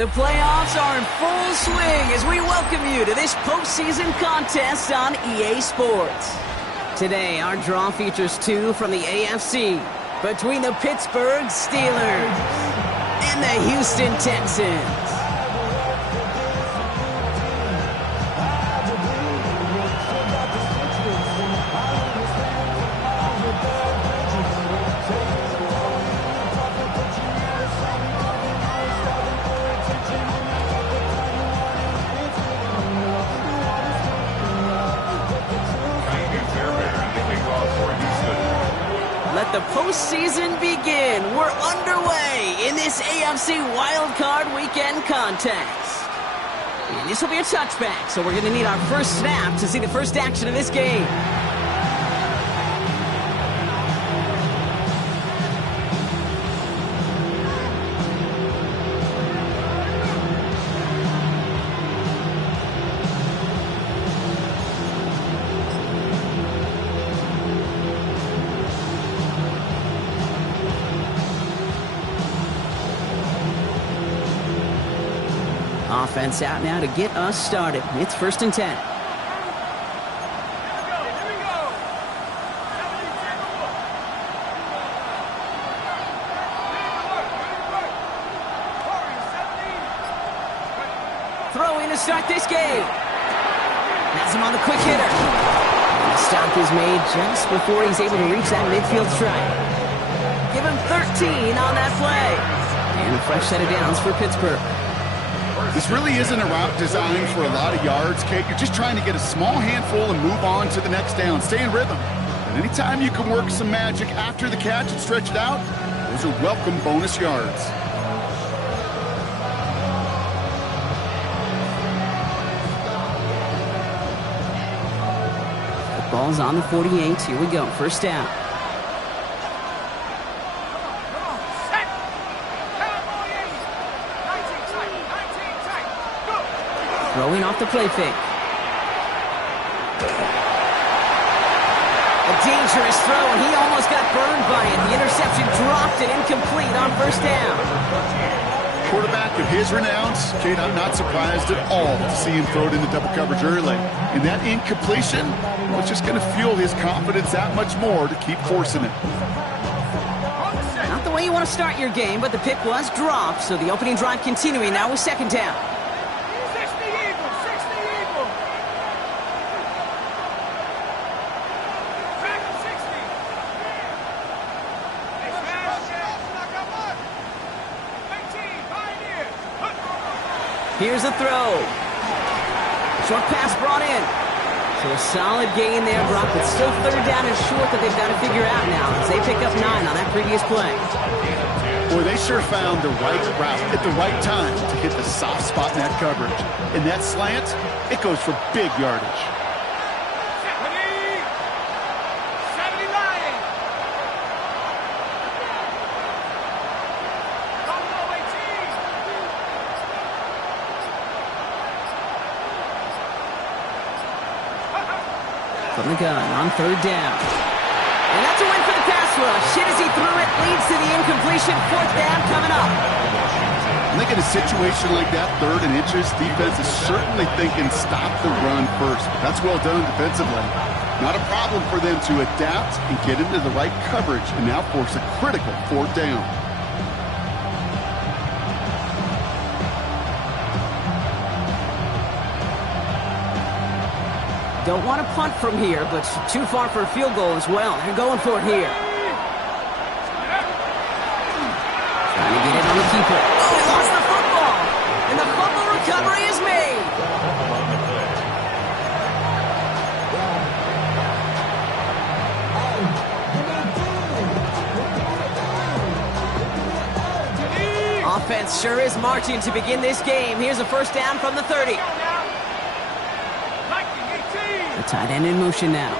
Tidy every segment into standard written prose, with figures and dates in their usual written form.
The playoffs are in full swing as we welcome you to this postseason contest on EA Sports. Today, our draw features two from the AFC between the Pittsburgh Steelers and the Houston Texans. Let the postseason begin. We're underway in this AFC Wildcard Weekend contest. And this will be a touchback, so we're going to need our first snap to see the first action of this game. Offense out now to get us started. It's 1st and 10. Throw in to start this game. Has him on the quick hitter. And the stop is made just before he's able to reach that midfield strike. Give him 13 on that play. And a fresh set of downs for Pittsburgh. This really isn't a route designed for a lot of yards, Kate. You're just trying to get a small handful and move on to the next down. Stay in rhythm. And anytime you can work some magic after the catch and stretch it out, those are welcome bonus yards. Ball's on the 48. Here we go. First down. Throwing off the play fake. A dangerous throw, and he almost got burned by it. The interception dropped it incomplete on first down. Quarterback of his renowns, Kate, I'm not surprised at all to see him throw it into double coverage early. And that incompletion was just going to fuel his confidence that much more to keep forcing it. Not the way you want to start your game, but the pick was dropped, so the opening drive continuing now with second down. Here's a throw. Short pass brought in. So a solid gain there, Brock, but still third down and short that they've got to figure out now as they pick up 9 on that previous play. Boy, they sure found the right route at the right time to hit the soft spot in that coverage. And that slant, it goes for big yardage. From the gun on third down. And that's a win for the pass rush. Hit as he threw it, leads to the incompletion. Fourth down coming up. I think in a situation like that, 3rd and inches, defense is certainly thinking stop the run first. But that's well done defensively. Not a problem for them to adapt and get into the right coverage and now force a critical 4th down. Don't want to punt from here, but too far for a field goal as well. They're going for it here. Trying to get it on the keeper. Oh, he lost the football. And the fumble recovery is made. Offense sure is marching to begin this game. Here's a first down from the 30. The tight end in motion now.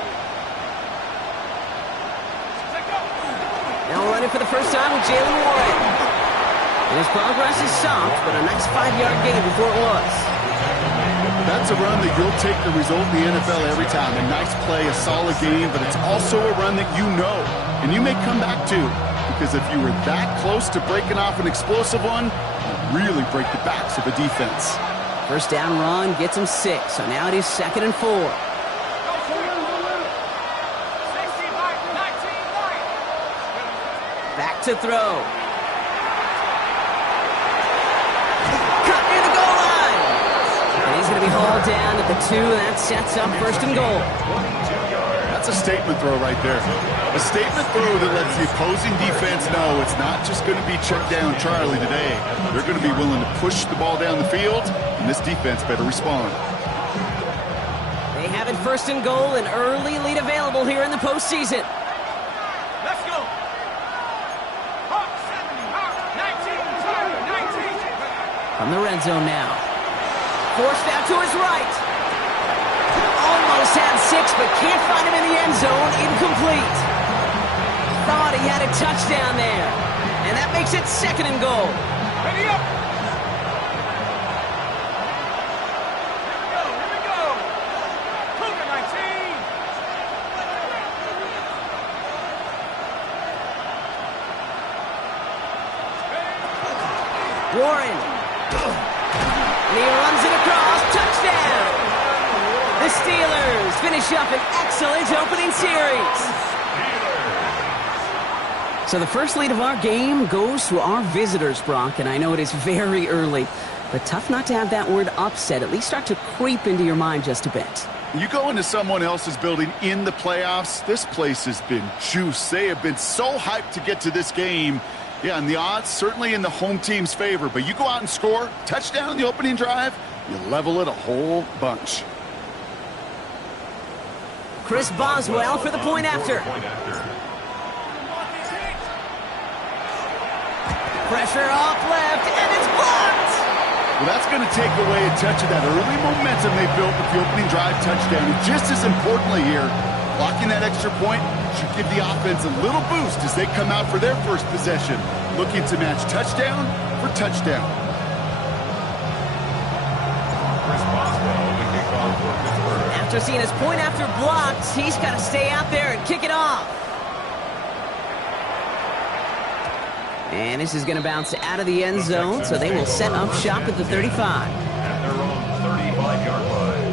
Now running for the first time with Jalen Warren. And his progress is soft, but a nice 5-yard gain before it was. That's a run that you'll take the result in the NFL every time. A nice play, a solid game, but it's also a run that you know, and you may come back to. Because if you were that close to breaking off an explosive one, you really break the backs of the defense. First down run gets him 6, so now it is 2nd and 4. Back to throw. Cut near the goal line. And he's going to be hauled down at the 2, and that sets up 1st and goal. That's a statement throw right there. A statement throw that lets the opposing defense know it's not just going to be check down Charlie today. They're going to be willing to push the ball down the field, and this defense better respond. They have it 1st and goal, an early lead available here in the postseason. Let's go. From the red zone now. Forced out to his right. Almost had 6, but can't find him in the end zone. Incomplete. Thought he had a touchdown there. And that makes it 2nd and goal. Ready up. Here we go. Cougar 19. Warren. And he runs it across. Touchdown. The Steelers finish up an excellent opening series. So the first lead of our game goes to our visitors, Brock, and I know it is very early, but tough not to have that word upset at least start to creep into your mind just a bit. You go into someone else's building in the playoffs, this place has been juice. They have been so hyped to get to this game. Yeah, and the odds certainly in the home team's favor, but you go out and score, touchdown in the opening drive, you level it a whole bunch. Chris Boswell for the point after. Pressure off left, and it's blocked! Well, that's going to take away a touch of that early momentum they built with the opening drive touchdown. And just as importantly here, Blocking that extra point should give the offense a little boost as they come out for their first possession, looking to match touchdown for touchdown. After seeing his point after blocked, he's got to stay out there and kick it off. And this is going to bounce out of the end zone, so they will set up shop at the 35. At their own 35-yard line.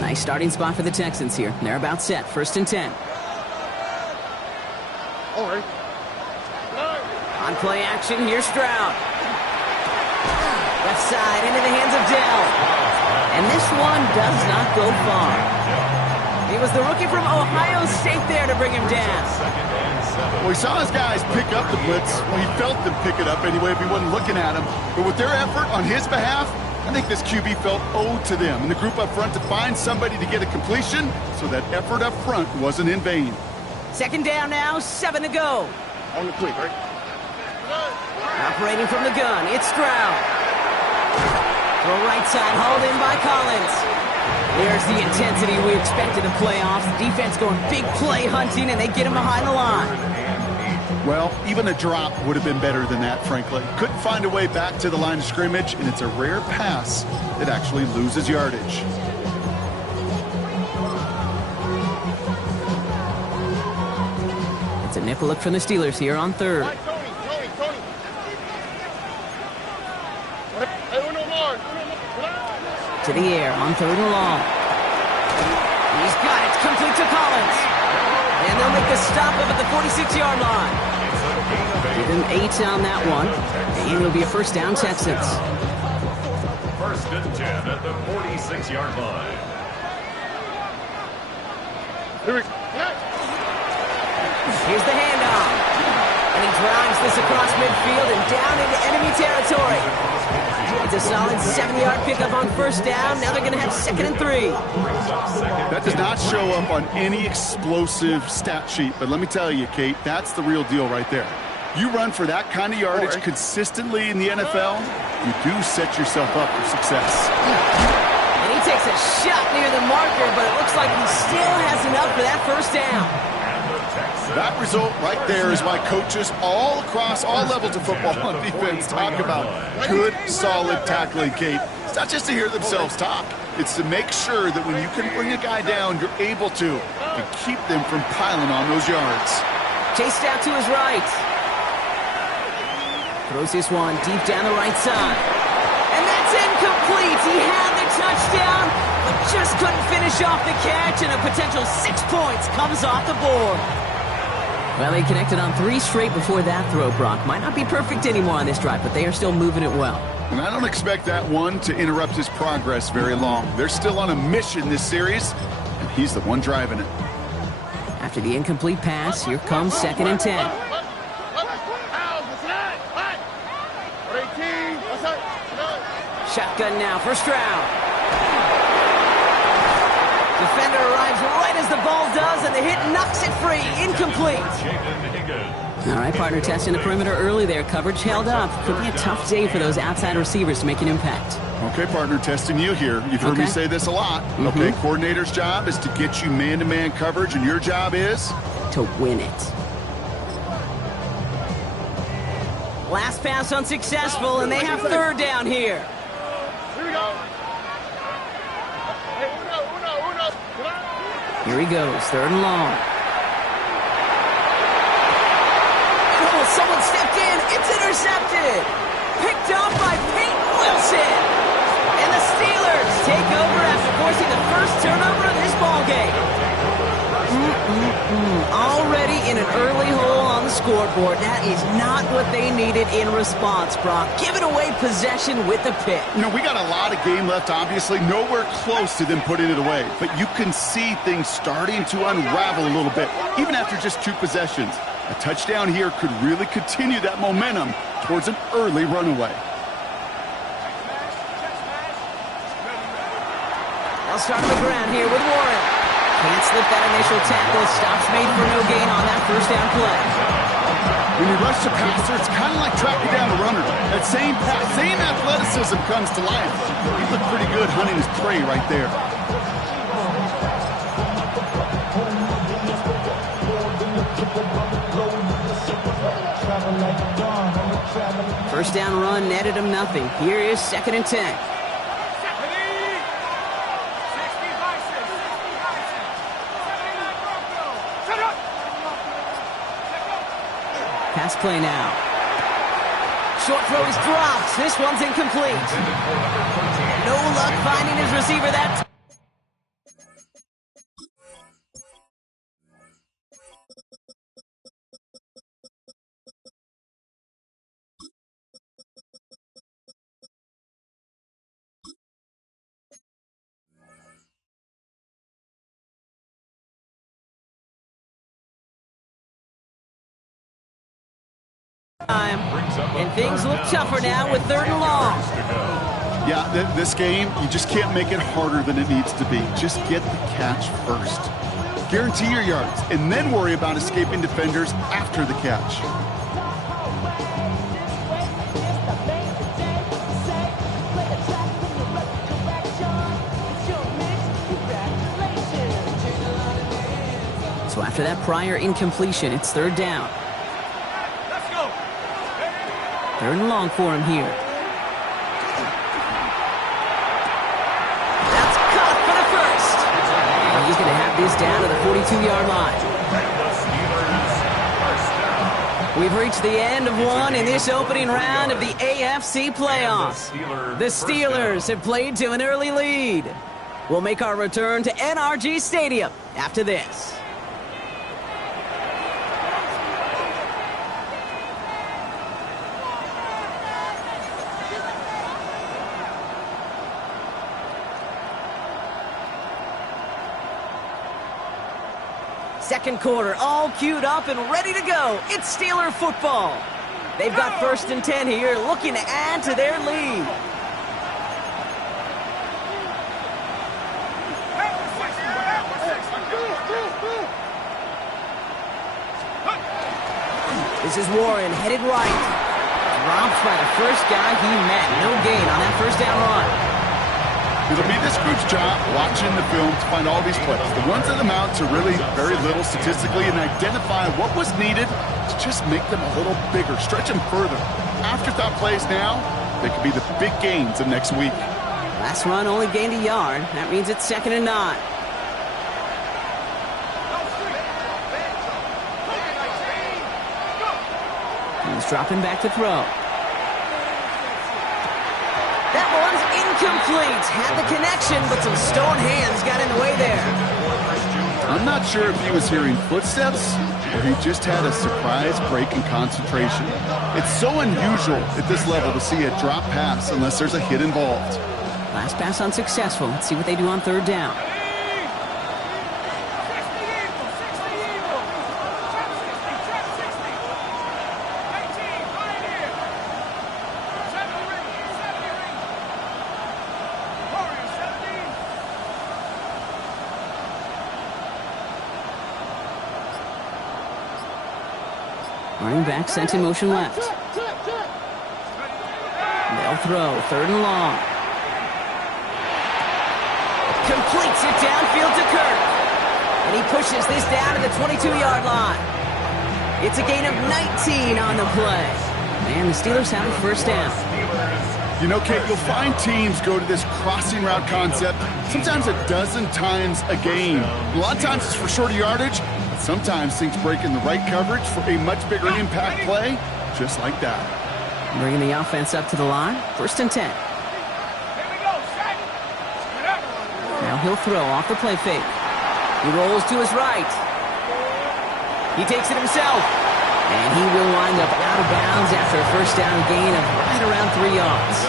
Nice starting spot for the Texans here. They're about set. 1st and 10. On play action, here's Stroud. Left side into the hands of Dell. And this one does not go far. It was the rookie from Ohio State there to bring him down. Well, he saw his guys pick up the blitz. Well, he felt them pick it up anyway if he wasn't looking at him. But with their effort on his behalf, I think this QB felt owed to them and the group up front to find somebody to get a completion, so that effort up front wasn't in vain. 2nd down now, 7 to go. On the quick, right? Operating from the gun, it's Stroud. To the right side, hauled in by Collins. There's the intensity we expected in playoffs. The defense going big play hunting, and they get him behind the line. Well, even a drop would have been better than that, frankly. Couldn't find a way back to the line of scrimmage, and it's a rare pass that actually loses yardage. It's a nickel look from the Steelers here on 3rd. To the air on 3rd and long. He's got it. Complete to Collins. And they'll make the stop up at the 46-yard line. Give him 8 on that one. And it'll be a 1st down, Texans. 1st and 10 at the 46-yard line. Here's the handoff. And he drives this across midfield and down into enemy territory. It's a solid 7-yard pickup on 1st down. Now they're going to have 2nd and 3. That does not show up on any explosive stat sheet, but let me tell you, Kate, that's the real deal right there. You run for that kind of yardage consistently in the NFL, you do set yourself up for success. And he takes a shot near the marker, but it looks like he still has enough for that 1st down. That result right there is why coaches all across all levels of football on defense talk about good, solid tackling, Kate. It's not just to hear themselves talk. It's to make sure that when you can bring a guy down, you're able to keep them from piling on those yards. Chased out to his right. Throws this one deep down the right side. And that's incomplete. He had the touchdown, but just couldn't finish off the catch, and a potential 6 points comes off the board. Well, they connected on 3 straight before that throw, Brock. Might not be perfect anymore on this drive, but they are still moving it well. And I don't expect that one to interrupt his progress very long. They're still on a mission this series, and he's the one driving it. After the incomplete pass, here comes 2nd and 10. Shotgun now for Stroud. Defender arrives right as the ball does, and the hit knocks it free. Incomplete. All right, partner, testing the perimeter early there. Coverage held up. Could be a tough day for those outside receivers to make an impact. Okay, partner, testing you here. You've heard me say this a lot. Okay, coordinator's job is to get you man-to-man coverage, and your job is? To win it. Last pass unsuccessful, and they have 3rd down here. Here he goes, 3rd and long. Oh, someone stepped in. It's intercepted. Picked off by Peyton Wilson. And the Steelers take over after forcing the first turnover of this ballgame. Already in an early hole on the scoreboard. That is not what they needed in response, Brock. Giving away possession with the pick. You know, we got a lot of game left, obviously. Nowhere close to them putting it away. But you can see things starting to unravel a little bit, even after just 2 possessions. A touchdown here could really continue that momentum towards an early runaway. They'll start on the ground here with Warren. Can't slip that initial tackle. Stops made for no gain on that first down play. When you rush the passer, it's kind of like tracking down a runner. That same athleticism comes to life. He looked pretty good hunting his prey right there. First down run netted him nothing. Here is 2nd and 10. Pass play now. Short throw is dropped. This one's incomplete. No luck finding his receiver that time. And things look tougher now with 3rd and long. Yeah, this game, you just can't make it harder than it needs to be. Just get the catch first. Guarantee your yards, and then worry about escaping defenders after the catch. So after that prior incompletion, it's 3rd down. 3rd and long for him here. That's caught for the first. And he's going to have this down to the 42-yard line. We've reached the end of one in this opening round of the AFC playoffs. The Steelers have played to an early lead. We'll make our return to NRG Stadium after this. Second quarter, all queued up and ready to go. It's Steeler football. They've got 1st and 10 here, looking to add to their lead. This is Warren, headed right. Dropped by the first guy he met. No gain on that first down run. It'll be this group's job watching the film to find all these plays. The ones that amount to really very little statistically and identify what was needed to just make them a little bigger, stretch them further. Afterthought plays now, they could be the big gains of next week. Last run only gained a yard. That means it's 2nd and 9. He's dropping back to throw. That one's incomplete. Had the connection, but some stone hands got in the way there. I'm not sure if he was hearing footsteps or he just had a surprise break in concentration. It's so unusual at this level to see a drop pass unless there's a hit involved. Last pass unsuccessful. Let's see what they do on 3rd down. Running back sent in motion left. They'll throw. 3rd and long. Completes it downfield to Kirk. And he pushes this down to the 22-yard line. It's a gain of 19 on the play. And the Steelers have a 1st down. You know, Kate, you'll find teams go to this crossing route concept sometimes a dozen times a game. A lot of times it's for shorter yardage. Sometimes things break in the right coverage for a much bigger impact play, just like that. Bringing the offense up to the line. 1st and 10. Now he'll throw off the play fake. He rolls to his right. He takes it himself. And he will wind up out of bounds after a 1st down gain of right around 3 yards.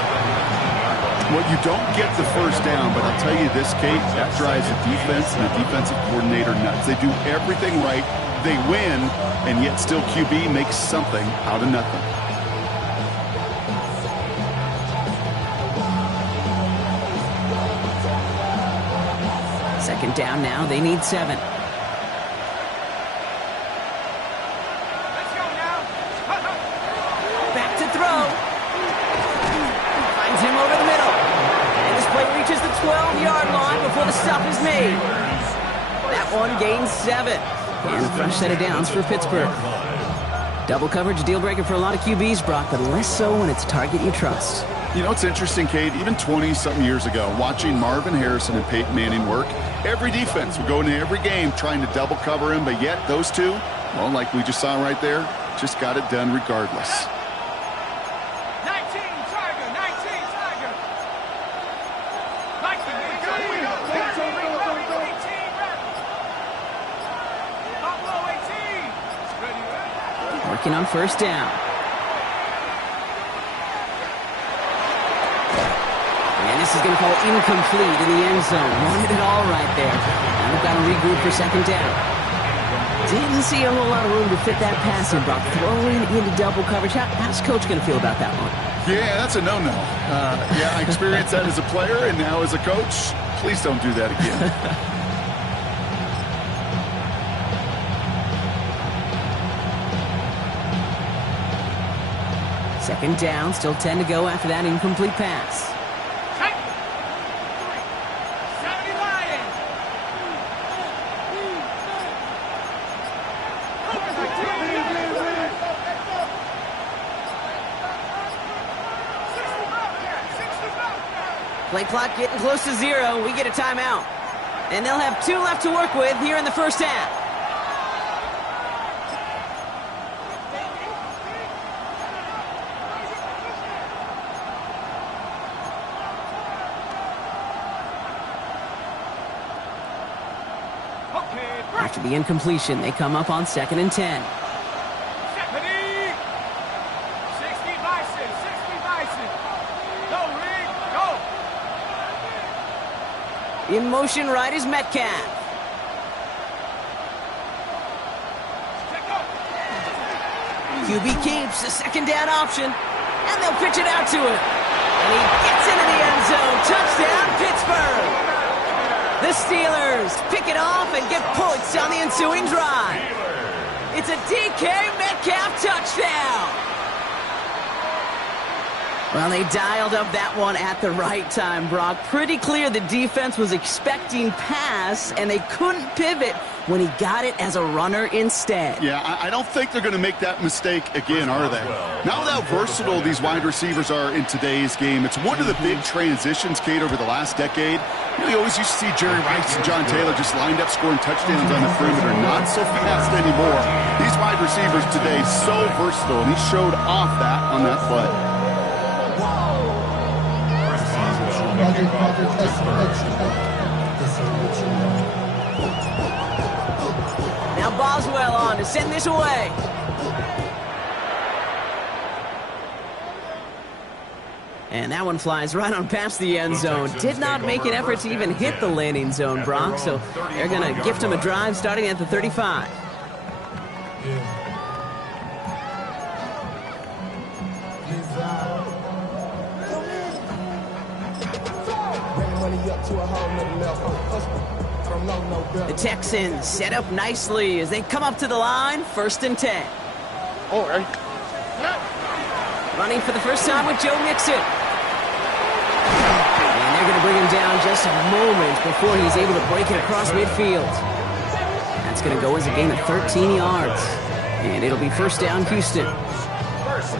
Well, you don't get the 1st down, but I'll tell you this, Kate, that drives the defense and the defensive coordinator nuts. They do everything right, they win, and yet still QB makes something out of nothing. Second down now. They need 7. Let's go now. Back to throw. Finds him over the middle. And this play reaches the 12-yard line before the stop is made. That one gains 7. And a fresh set of downs for Pittsburgh. Double coverage deal breaker for a lot of QBs, Brock, but less so when it's a target you trust. You know, it's interesting, Kate, even 20-something years ago, watching Marvin Harrison and Peyton Manning work, every defense would go into every game trying to double cover him, but yet those two, well, like we just saw right there, just got it done regardless. 19 Tiger, 19 Tiger. 19 18. Working on first down. And this is going to fall incomplete in the end zone. Wanted it all right there. Now they've got to regroup for second down. Didn't see a whole lot of room to fit that pass in, Brock. Throwing into double coverage. How's Coach going to feel about that one? Yeah, that's a no-no. Yeah, I experienced that as a player, and now as a coach, please don't do that again. Second down, still 10 to go after that incomplete pass. 70 Lions. Play clock getting close to 0. We get a timeout. And they'll have 2 left to work with here in the first half. After the incompletion, they come up on 2nd and 10. 60 Bison, 60 Bison. Go, Rick, go. In motion right is Metcalf. QB keeps the second down option, and they'll pitch it out to him. And he gets into the end zone. Touchdown, Pittsburgh. The Steelers pick it off and get points on the ensuing drive. It's a DK Metcalf touchdown. Well, they dialed up that one at the right time, Brock. Pretty clear the defense was expecting pass, and they couldn't pivot when he got it as a runner instead. Yeah, I don't think they're going to make that mistake again, are they? Now how versatile these wide receivers are in today's game. It's one of the big transitions, Kate, over the last decade. You always used to see Jerry Rice and John Taylor just lined up scoring touchdowns on the perimeter. Not so fast anymore. These wide receivers today, so versatile, and he showed off that on that play. Now Boswell on to send this away. And that one flies right on past the end zone. Did not make an effort to even hit the landing zone, Brock. So they're going to gift him a drive starting at the 35. The Texans set up nicely as they come up to the line, 1st and 10. All right. Running for the first time with Joe Mixon. And they're going to bring him down just a moment before he's able to break it across midfield. That's going to go as a gain of 13 yards. And it'll be first down, Houston. A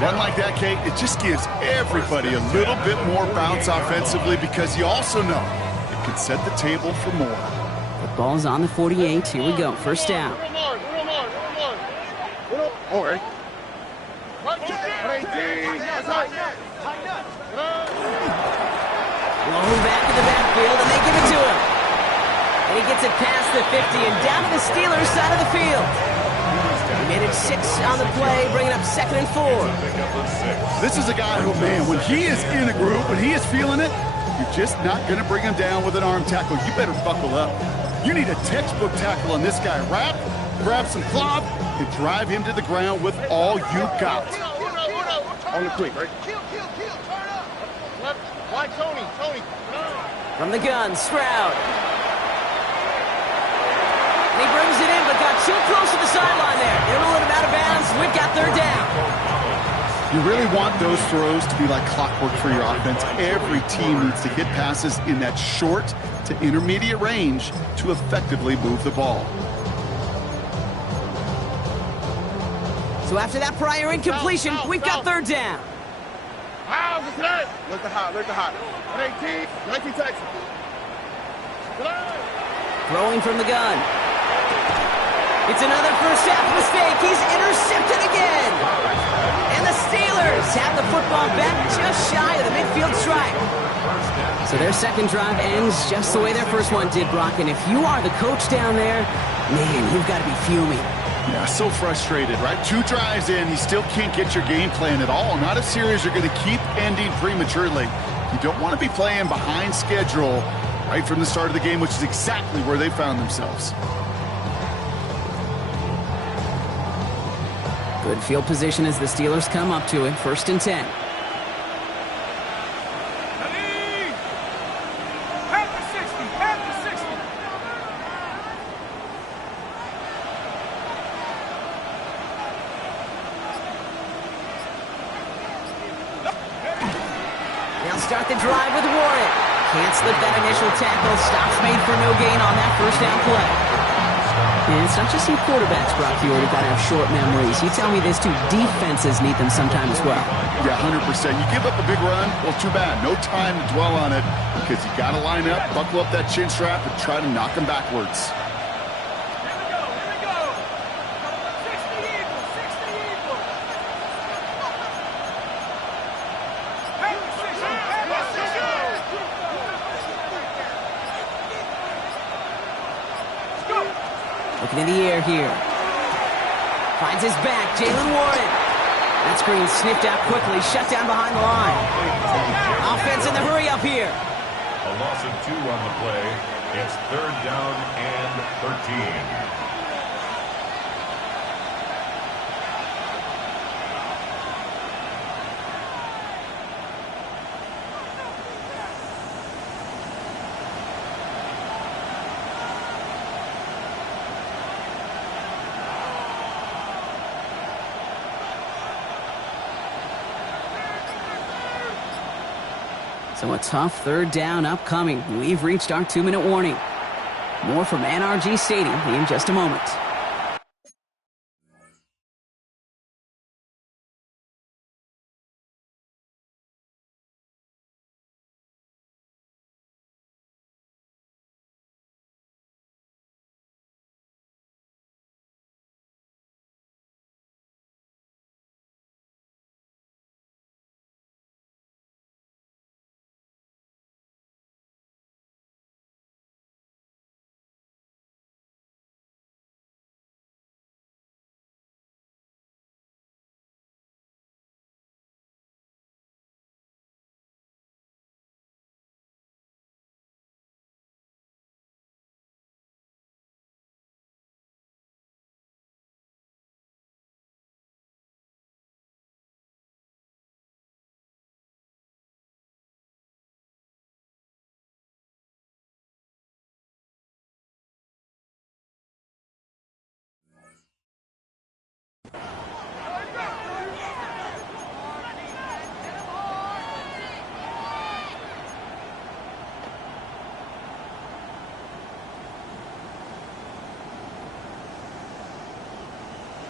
run like that, Kate, it just gives everybody a little bit more bounce offensively because you also know it can set the table for more. The ball's on the 48. Here we go. First down. All right. Long back in the backfield, and they give it to him. And he gets it past the 50 and down to the Steelers' side of the field. He made it 6 on the play, bringing up 2nd and 4. This is a guy who, man, when he is in a group, when he is feeling it, you're just not going to bring him down with an arm tackle. You better buckle up. You need a textbook tackle on this guy. Wrap, grab some cloth, and drive him to the ground with all you got. On the quick, right? Turn up. Left. Why, Tony? From the gun, Stroud. And he brings it in, but got too close to the sideline there. They ruled him out of bounds. We've got third down. You really want those throws to be like clockwork for your offense. Every team needs to hit passes in that short to intermediate range to effectively move the ball. So after that prior incompletion, we've got third down. Look the hot. 19 Texas. Throwing from the gun. It's another first half mistake. He's intercepted again. And the Steelers have the football back just shy of the midfield stripe. So their second drive ends just the way their first one did, Brock. And if you are the coach down there, man, you've got to be fuming. Yeah, so frustrated, right? 2 drives in, you still can't get your game plan at all. Not a series you're going to keep ending prematurely. You don't want to be playing behind schedule right from the start of the game, which is exactly where they found themselves. Good field position as the Steelers come up to it. 1st and 10. They'll start the drive with Warren. Can't slip that initial tackle. Stops made for no gain on that first down play. And it's not just some quarterbacks, Brock, you already got to have short memories. You tell me this too, defenses need them sometime as well. Yeah, 100%. You give up a big run, well, too bad. No time to dwell on it because you got to line up, buckle up that chin strap, and try to knock them backwards. Looking in the air here. Finds his back, Jalen Warren. That screen sniffed out quickly, shut down behind the line. Offense in the hurry up here. A loss of 2 on the play. It's 3rd down and 13. So a tough 3rd down upcoming. We've reached our 2-minute warning. More from NRG Stadium in just a moment.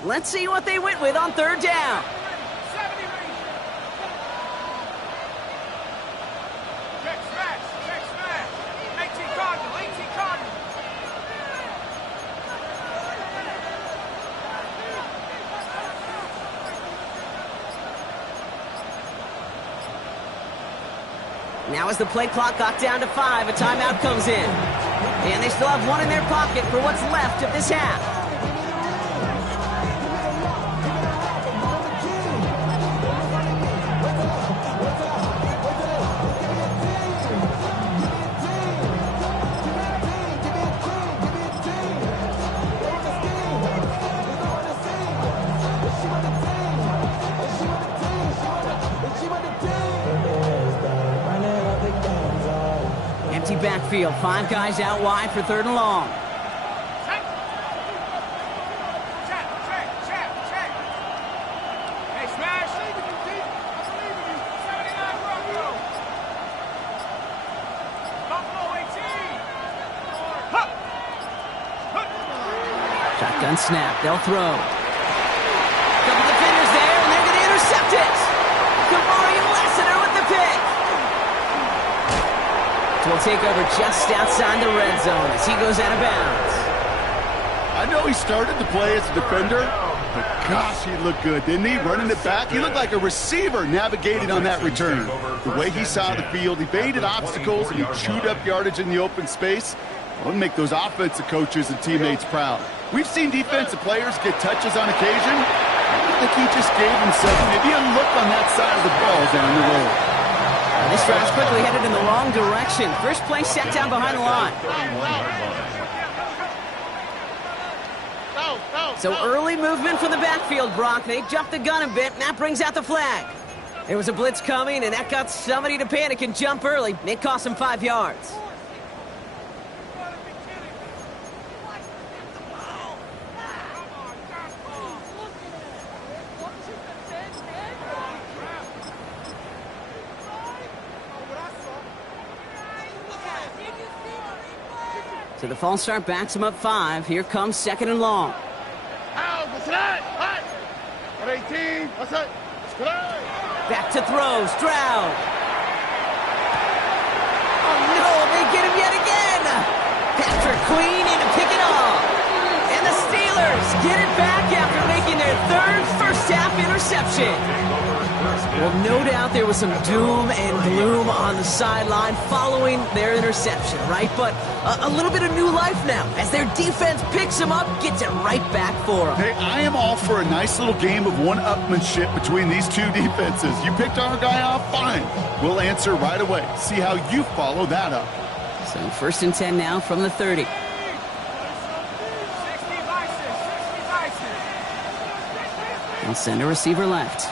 Let's see what they went with on 3rd down. Check smash. 18 Cardinal. Now as the play clock got down to 5, a timeout comes in. And they still have 1 in their pocket for what's left of this half. Empty backfield, 5 guys out wide for 3rd and long. Shotgun snap. They'll throw. Couple defenders there, and they're going to intercept it. Kamari Lassiter with the pick. Will take over just outside the red zone as he goes out of bounds. I know he started the play as a defender, but gosh, he looked good, didn't he? Running it back, he looked like a receiver navigating on that return. The way he saw the field, he evaded obstacles, and he chewed up yardage in the open space. It'll make those offensive coaches and teammates proud. We've seen defensive players get touches on occasion. I think he just gave himself maybe a look on that side of the ball down the road. This drive's quickly headed in the wrong direction. First play set down behind the line. So early movement from the backfield, Brock. They jumped the gun a bit, and that brings out the flag. There was a blitz coming, and that got somebody to panic and jump early. It cost them 5 yards. So the false start backs him up 5. Here comes 2nd and long. Back to throw. Stroud. Oh, no. They get him yet again. Patrick Queen in to pick it off. And the Steelers get it back after making their 3rd first-half interception. Well, no doubt there was some doom and gloom on the sideline following their interception, right? But a little bit of new life now as their defense picks them up, gets it right back for them. Hey, I am all for a nice little game of one-upmanship between these two defenses. You picked our guy off, fine. We'll answer right away. See how you follow that up. So 1st and 10 now from the 30. They'll send a receiver left.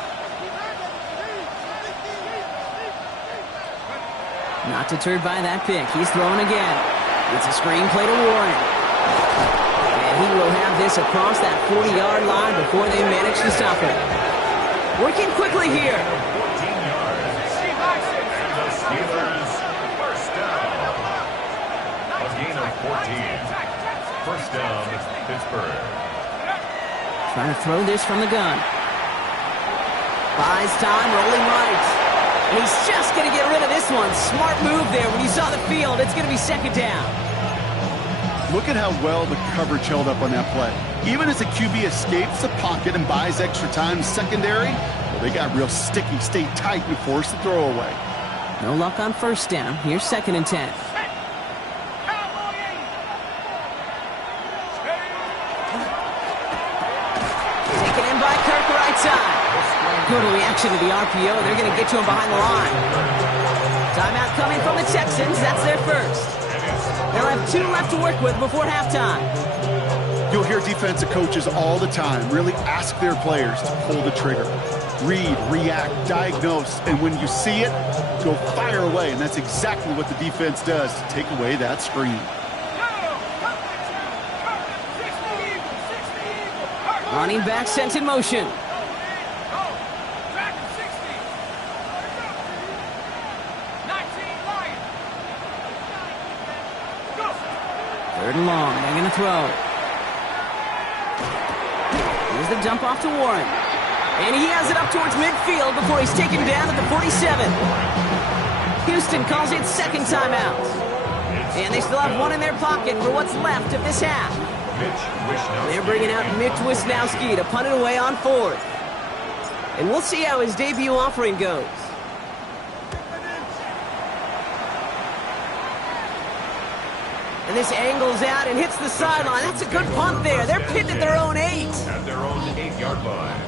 Not deterred by that pick. He's throwing again. It's a screen play to Warren. And he will have this across that 40-yard line before they manage to stop him. Working quickly here. 14 yards. And the Steelers first down. A gain of 14. First down, Pittsburgh. Trying to throw this from the gun. Buys time, rolling right. And he's just going to get rid of this one. Smart move there. When you saw the field, it's going to be 2nd down. Look at how well the coverage held up on that play. Even as the QB escapes the pocket and buys extra time secondary, well, they got real sticky, stayed tight, and forced the throw away. No luck on 1st down. Here's 2nd and 10. Taken in by Kirk right side. Good reaction to the RPO. They're going to get to him behind the line. Timeout coming from the Texans. That's their first. They'll have 2 left to work with before halftime. You'll hear defensive coaches all the time really ask their players to pull the trigger. Read, react, diagnose, and when you see it, go fire away. And that's exactly what the defense does to take away that screen. Running back sent in motion. 3rd and long. They're going to throw. Here's the dump off to Warren. And he has it up towards midfield before he's taken down at the 47. Houston calls it 2nd timeout. And they still have 1 in their pocket for what's left of this half. They're bringing out Mitch Wisnowski to punt it away on 4th. And we'll see how his debut offering goes. And this angles out and hits the sideline. That's a good punt there. They're pinned at their own 8. At their own 8-yard line.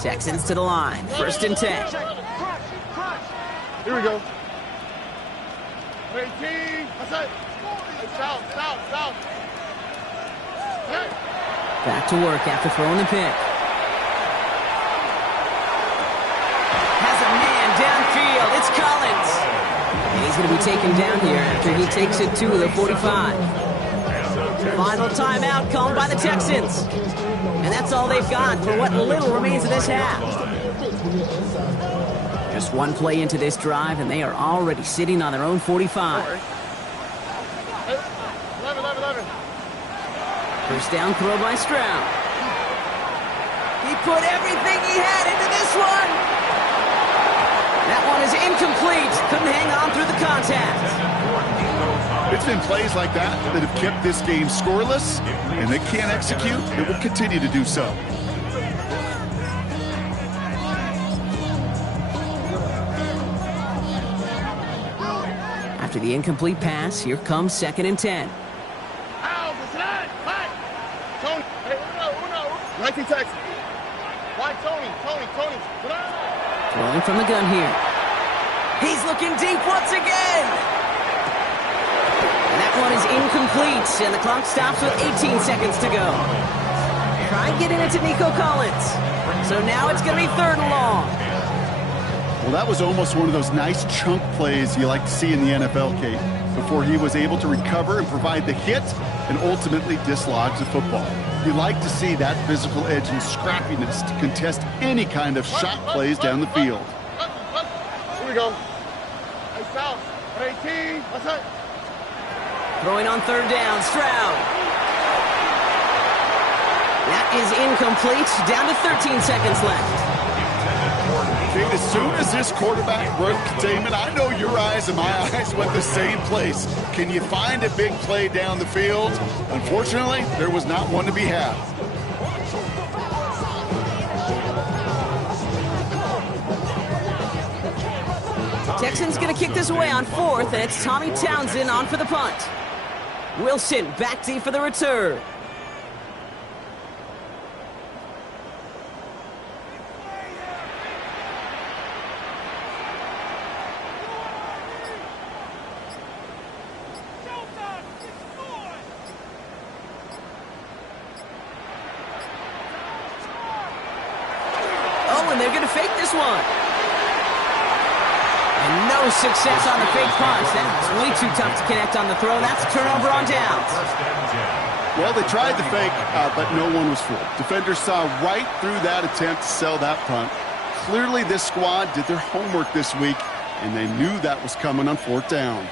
Texans to the line. 1st and 10. Here we go. 18. That's it. South. Hey. Back to work after throwing the pick. Has a man downfield. It's Collins. And he's going to be taken down here after he takes it to the 45. Final timeout called by the Texans. And that's all they've got for what little remains of this half. Just one play into this drive, and they are already sitting on their own 45. First down throw by Stroud. He put everything he had into this one. That one is incomplete. Couldn't hang on through the contact. It's been plays like that that have kept this game scoreless, and they can't execute. It will continue to do so. After the incomplete pass, here comes 2nd and 10. Throwing from the gun here. He's looking deep once again. And that one is incomplete, and the clock stops with 18 seconds to go. Try and get it to Nico Collins. So now it's going to be 3rd and long. Well, that was almost one of those nice chunk plays you like to see in the NFL, Kate, before he was able to recover and provide the hit and ultimately dislodge the football. You like to see that physical edge and scrappiness to contest any kind of shot plays down the field. Here we go. Hey, South. 18. What's that? Throwing on 3rd down, Stroud. That is incomplete. Down to 13 seconds left. Kate, as soon as this quarterback broke containment, I know your eyes and my eyes went the same place. Can you find a big play down the field? Unfortunately, there was not one to be had. Texans going to kick this away on 4th, and it's Tommy Townsend on for the punt. Wilson back deep for the return. And they're going to fake this one. And no success on the fake punt. That's way too tough to connect on the throw. That's a turnover on downs. Well, they tried the fake, but no one was fooled. Defenders saw right through that attempt to sell that punt. Clearly, this squad did their homework this week, and they knew that was coming on 4th down.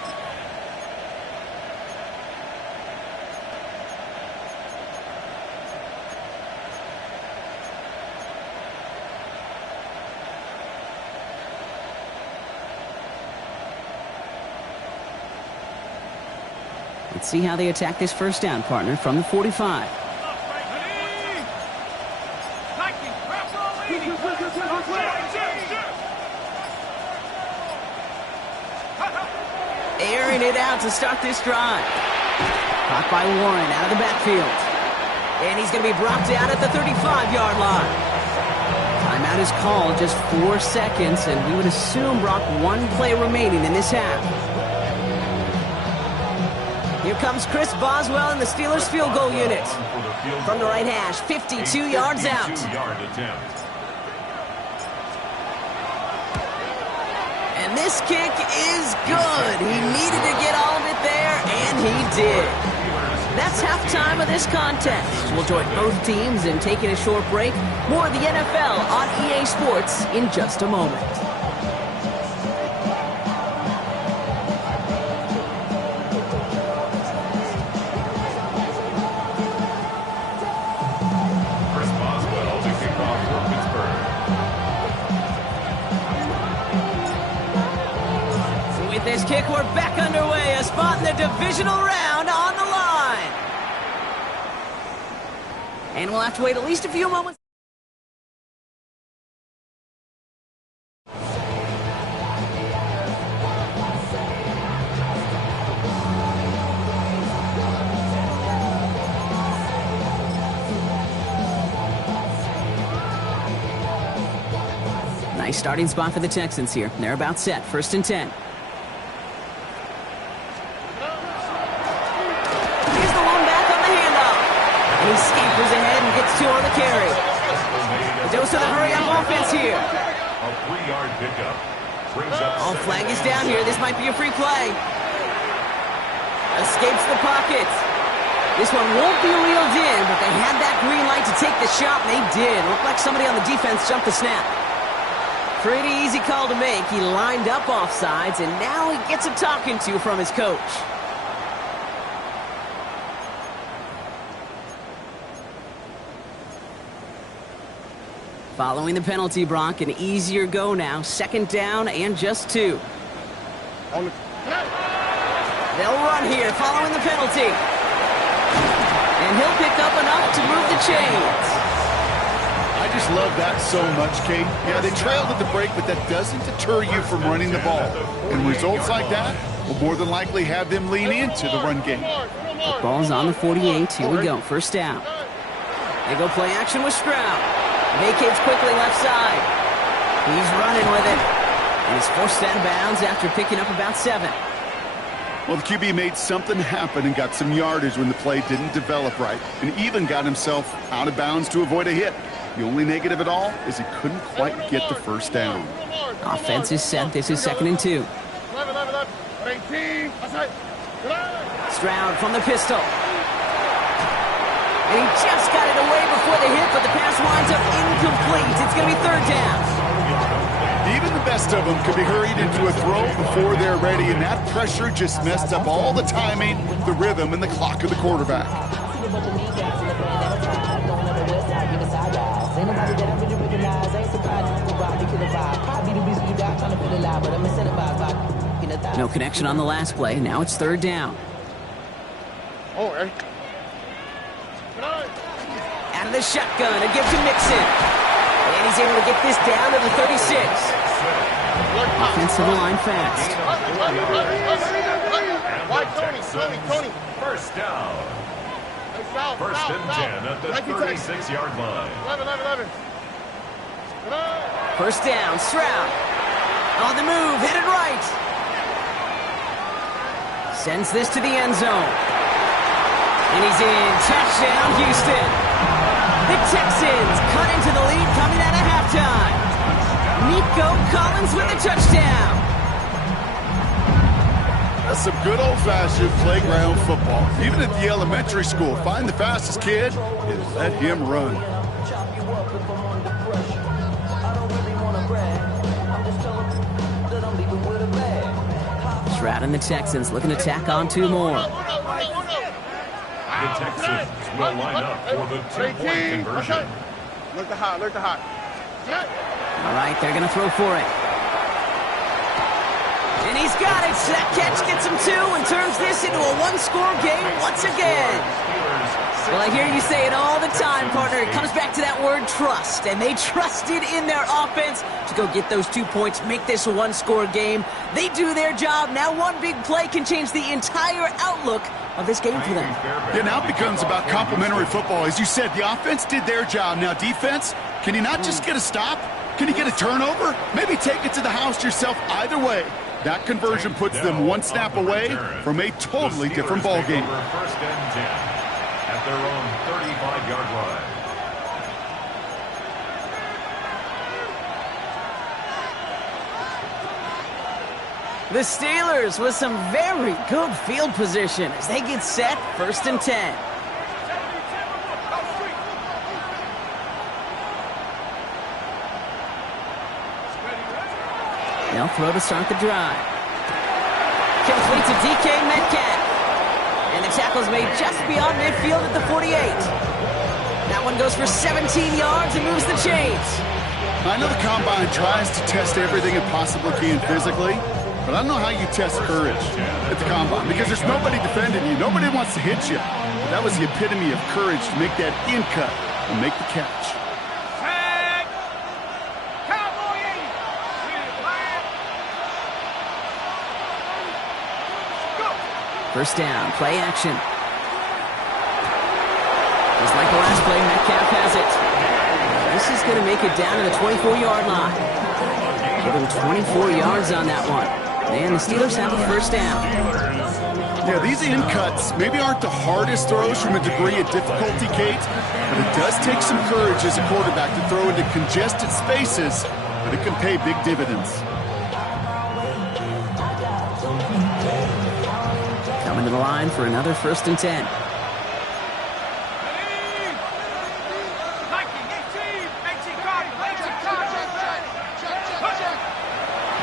Let's see how they attack this first down, partner, from the 45. Airing it out to start this drive. Caught by Warren out of the backfield. And he's going to be brought down at the 35-yard line. Timeout is called, just 4 seconds, and we would assume Brock one play remaining in this half. Here comes Chris Boswell in the Steelers field goal unit. From the right hash, 52 yards out. And this kick is good. He needed to get all of it there, and he did. That's halftime of this contest. We'll join both teams in taking a short break. More of the NFL on EA Sports in just a moment. This kick, we're back underway. A spot in the divisional round on the line. And we'll have to wait at least a few moments. Nice starting spot for the Texans here. They're about set. 1st and 10. He scampers ahead and gets 2 on the carry. A dose of the hurry-up offense here. A 3-yard pickup. Oh, flag is down here. This might be a free play. Escapes the pocket. This one won't be reeled in, but they had that green light to take the shot, and they did. Looked like somebody on the defense jumped the snap. Pretty easy call to make. He lined up offsides, and now he gets a talking to from his coach. Following the penalty, Brock, an easier go now. 2nd down and just 2. They'll run here following the penalty. And he'll pick up enough to move the chains. I just love that so much, Kate. Yeah, they trailed at the break, but that doesn't deter you from running the ball. And results like that will more than likely have them lean into the run game. The ball's on the 48. Here we go. 1st down. They go play action with Stroud. Vacates quickly left side. He's running with it. And he's forced out of bounds after picking up about 7. Well, the QB made something happen and got some yardage when the play didn't develop right, and even got himself out of bounds to avoid a hit. The only negative at all is he couldn't quite get the 1st down. Offense is set. This is 2nd and 2. Stroud from the pistol. And he just got it away before the hit, but the pass winds up incomplete. It's going to be 3rd down. Even the best of them could be hurried into a throw before they're ready, and that pressure just messed up all the timing, the rhythm, and the clock of the quarterback. No connection on the last play. Now it's 3rd down. Out of the shotgun, a give to Mixon. And he's able to get this down to the 36. Offensive line fast. Tony. 1st down. 1st and 10 at the 36-yard line. 1st down, Stroud. On the move, headed right. Sends this to the end zone. And he's in. Touchdown, Houston. The Texans cut into the lead coming out of halftime. Nico Collins with a touchdown. That's some good old-fashioned playground football. Even at the elementary school, find the fastest kid and let him run. Stroud and the Texans looking to tack on 2 more. The Texans will line up for the 2-point conversion. Look the hot. All right, they're going to throw for it. And he's got it. That catch gets him 2 and turns this into a 1-score game once again. Well, I hear you say it all the time, partner. It comes back to that word trust. And they trusted in their offense to go get those 2 points, make this a 1-score game. They do their job. Now one big play can change the entire outlook of this game for them. Yeah, now it becomes about complementary football. As you said, the offense did their job. Now defense, can you not just get a stop? Can you get a turnover? Maybe take it to the house yourself. Either way, that conversion puts them 1 snap away from a totally different ball game. 1st and 10 at their own 35-yard line. The Steelers with some very good field position as they get set 1st and 10. They'll throw to start the drive. Complete to DK Metcalf. And the tackle's made just beyond midfield at the 48. That one goes for 17 yards and moves the chains. I know the Combine tries to test everything it possibly can physically, but I don't know how you test courage at the Combine because there's nobody defending you. Nobody wants to hit you. But that was the epitome of courage to make that in cut and make the catch. Tag! Cowboy 80! Flag! Go! 1st down, play action. Just like the last play, Metcalf has it. This is going to make it down to the 24-yard line. Give him 24 yards on that one. And the Steelers have a 1st down. Yeah, these in cuts maybe aren't the hardest throws from a degree of difficulty, Kate, but it does take some courage as a quarterback to throw into congested spaces, but it can pay big dividends. to the line for another 1st and 10.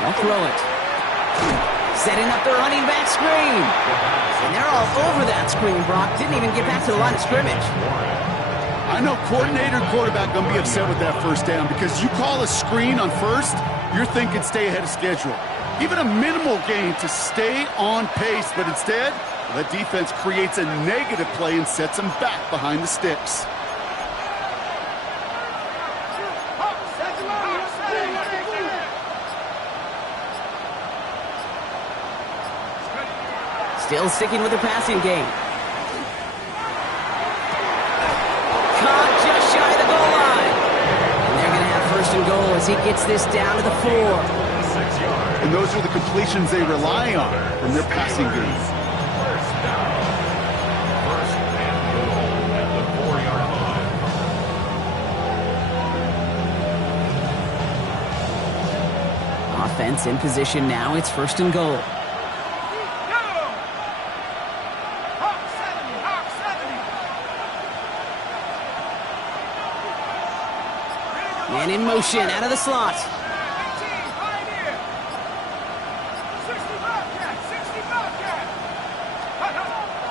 They'll throw it. Setting up the running back screen. And they're all over that screen, Brock. Didn't even get back to the line of scrimmage. I know coordinator and quarterback going to be upset with that 1st down because you call a screen on 1st, you're thinking stay ahead of schedule. Even a minimal gain to stay on pace, but instead, the defense creates a negative play and sets them back behind the sticks. Still sticking with the passing game. Caught just shy of the goal line. And they're going to have 1st and goal as he gets this down to the 4. And those are the completions they rely on from their passing game. 1st down. 1st and goal at the 4-yard line. Offense in position now. It's 1st and goal. And in motion, out of the slot.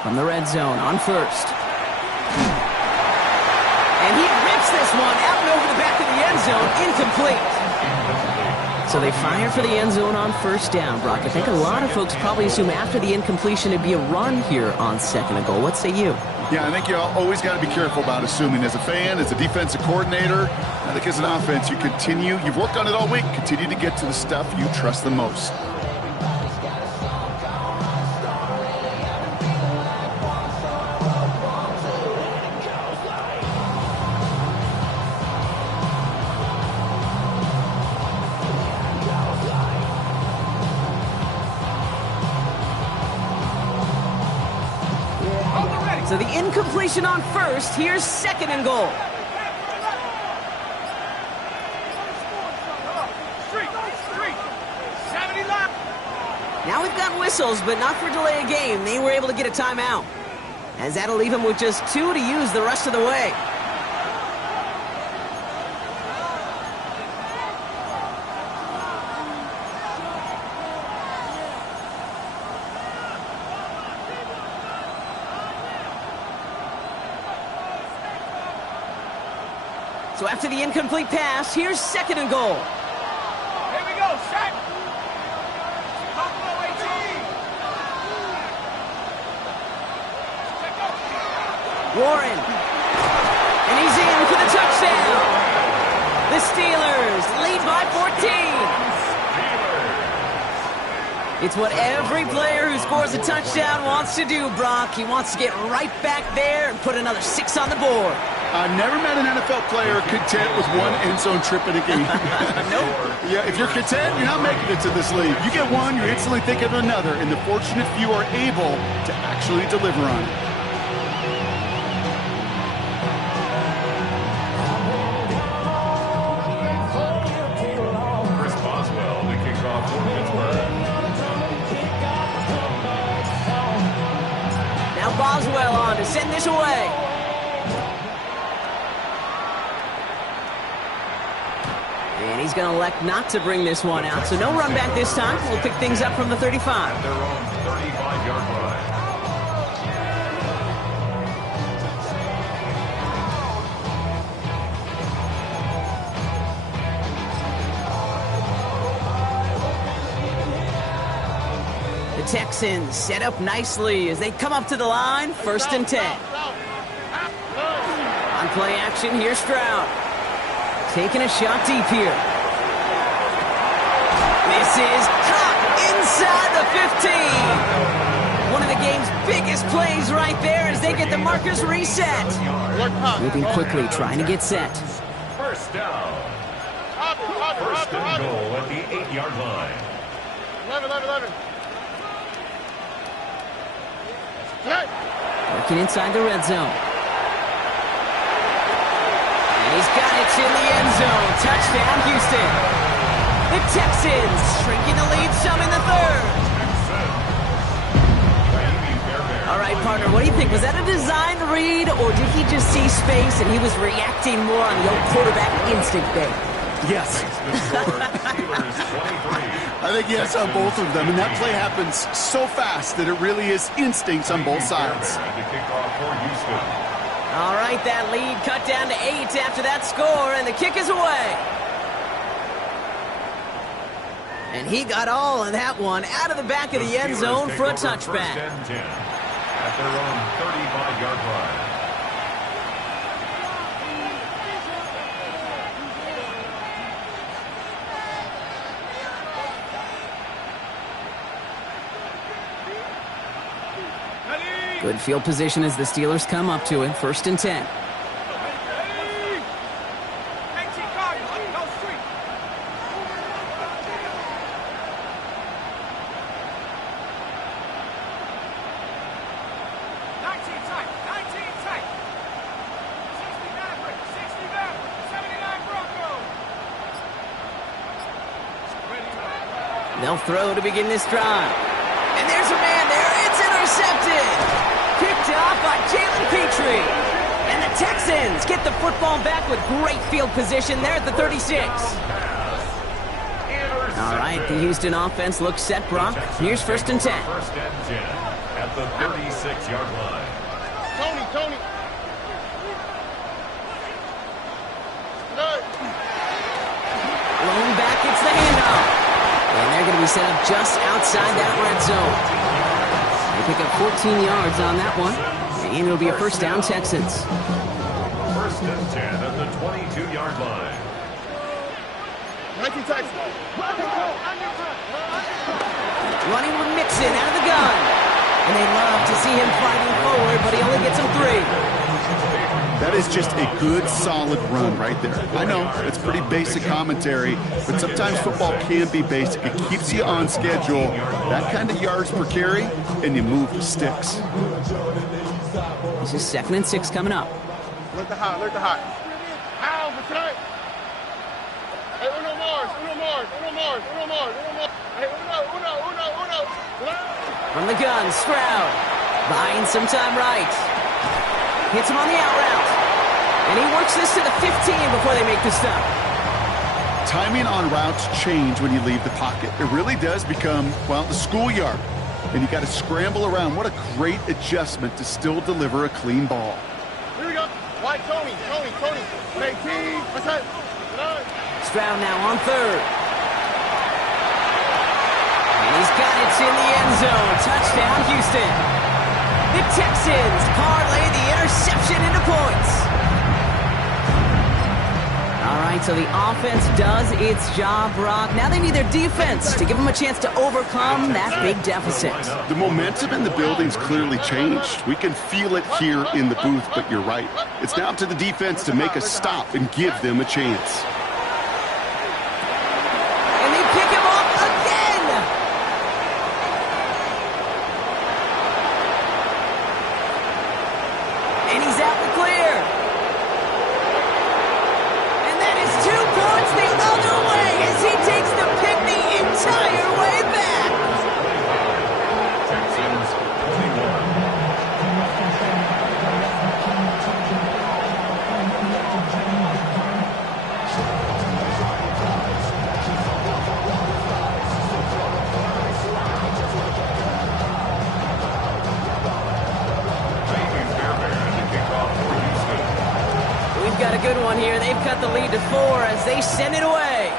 From the red zone, on 1st. And he rips this one out and over the back of the end zone, incomplete. So they fire for the end zone on 1st down, Brock. I think a lot of folks probably assume after the incompletion it'd be a run here on 2nd and goal. What say you? Yeah, I think you always got to be careful about assuming. As a fan, as a defensive coordinator, I think as an offense, you've worked on it all week, continue to get to the stuff you trust the most. So the incompletion on 1st. Here's 2nd and goal. Now we've got whistles, but not for delay of game. They were able to get a timeout, as that'll leave them with just 2 to use the rest of the way. So after the incomplete pass, here's 2nd and goal. Here we go, set. Buffalo 18. Warren. And he's in for the touchdown. The Steelers lead by 14. It's what every player who scores a touchdown wants to do, Brock. He wants to get right back there and put another 6 on the board. I've never met an NFL player content with one end zone trip in a game. Nope. Yeah, if you're content, you're not making it to this league. You get one, you instantly think of another, and the fortunate few are able to actually deliver on it. Chris Boswell to kick off for Pittsburgh. Now Boswell on to send this away. And he's going to elect not to bring this one out. So no run back this time. We'll pick things up from the 35. Their own 35-yard line. The Texans set up nicely as they come up to the line. 1st and 10. On play action, here's Stroud. Taking a shot deep here. This is caught inside the 15. One of the game's biggest plays right there as they get the markers reset. Moving quickly, trying to get set. 1st down. 1st and goal at the 8-yard line. 11. Working inside the red zone. He's got it in the end zone. Touchdown, Houston. The Texans shrinking the lead some in the 3rd. right, partner, what do you think? Was that a design read, or did he just see space and he was reacting more on the old quarterback instinct there? Yes. I think yes on both of them, and that play happens so fast that it really is instincts on both sides. All right, that lead cut down to 8 after that score, and the kick is away. And he got all of that one out of the back of the end zone for a touchback. At their own 35-yard line. Good field position as the Steelers come up to it. 1st and 10. They'll throw to begin this drive. And there's a man there. It's intercepted. Picked off by Jalen Petrie. And the Texans get the football back with great field position there at the 36. All right, the Houston offense looks set, Brock. Here's 1st and 10. 1st and 10 at the 36-yard line. Tony. Blown back, it's the handoff. And they're going to be set up just outside that red zone. They pick up 14 yards on that one. And it'll be a 1st down, Texans. 1st and 10 at the 22-yard line. 19 Texans. Running with Mixon out of the gun. And they love to see him fighting forward, but he only gets them 3. That is just a good, solid run right there. I know, it's pretty basic commentary, but sometimes football can be basic. It keeps you on schedule, that kind of yards per carry, and you move the sticks. This is 2nd and 6 coming up. Alert the hot. How, Patrick? Hey, uno Mars. Hey, uno. From the gun, Stroud. Buying some time right. Hits him on the out route. And he works this to the 15 before they make the stop. Timing on routes change when you leave the pocket. It really does become, well, the schoolyard. And you got to scramble around. What a great adjustment to still deliver a clean ball. Here we go. White Tony. 18. What's that? Stroud now on 3rd. And he's got it in the end zone. Touchdown, Houston. The Texans parlay the interception into points. All right, so the offense does its job, Brock. Now they need their defense to give them a chance to overcome that big deficit. The momentum in the building's clearly changed. We can feel it here in the booth, but you're right. It's now up to the defense to make a stop and give them a chance. And they pick him up again. And he's out the clear. And that is 2 points the other way as he takes the pick the entire way back. Texans 21. We've got a good one here. They've cut the lead to 4 as they send it away.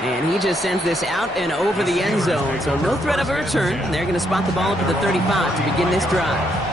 And he just sends this out and over the end zone. So no threat of a return. And they're going to spot the ball up at the 35 to begin this drive.